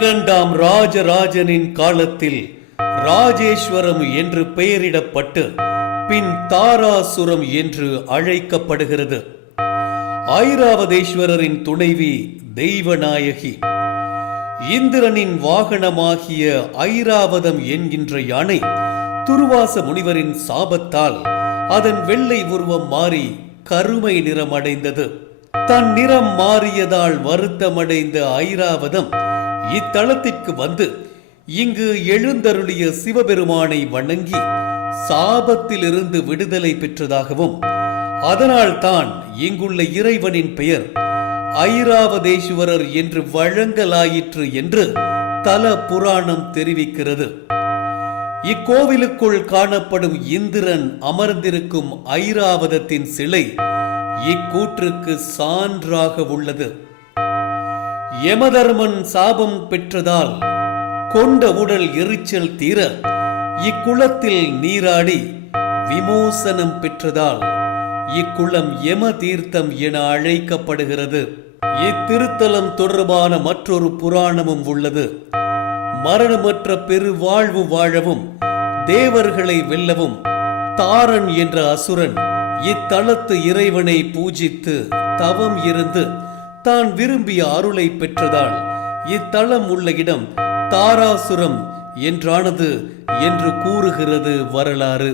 இரண்டாம் ராஜராஜனின் காலத்தில் ராஜேஸ்வரம் என்று பெயரிடப்பட்டு பின் தாராசுரம் என்று அழைக்கப்படுகிறது. ஐராவதேஸ்வரரின் துணைவி தெய்வநாயகி. இந்திரனின் வாகனமாகிய ஐராவதம் என்கின்ற யானை துர்வாச முனிவரின் சாபத்தால் அதன் வெள்ளை உருவம் மாறி கருமை நிறம் அடைந்தது. தன் நிறம் மாறியதால் வருத்தமடைந்த ஐராவதம் இத்தலத்திற்கு வந்து இங்கு எழுந்தருளிய சிவபெருமானை வணங்கி சாபத்திலிருந்து விடுதலை பெற்றதாகவும் அதனால் தான் இங்குள்ள இறைவனின் பெயர் ஐராவதேஸ்வரர் என்று வழங்கலாயிற்று என்று தல புராணம் தெரிவிக்கிறது. இக்கோவிலுக்குள் காணப்படும் இந்திரன் அமர்ந்திருக்கும் ஐராவதத்தின் சிலை இக்கூற்றுக்கு சான்றாக உள்ளது. யமதர்மன் சாபம் பெற்றதால் கொண்ட உடல் எரிச்சல் தீர இக்குளத்தில் நீராடி விமோசனம் பெற்றதால் இக்குளம் யம தீர்த்தம் என அழைக்கப்படுகிறது. இத்திருத்தலம் தொடர்பான மற்றொரு புராணமும் உள்ளது. மரணமற்ற பெருவாழ்வு வாழவும் தேவர்களை வெல்லவும் தாரன் என்ற அசுரன் இத்தலத்து இறைவனை பூஜித்து தவம் இருந்து தான் விரும்பிய அருளை பெற்றதால் இத்தலம் உள்ள இடம் தாராசுரம் என்றானது என்று கூறுகிறது வரலாறு.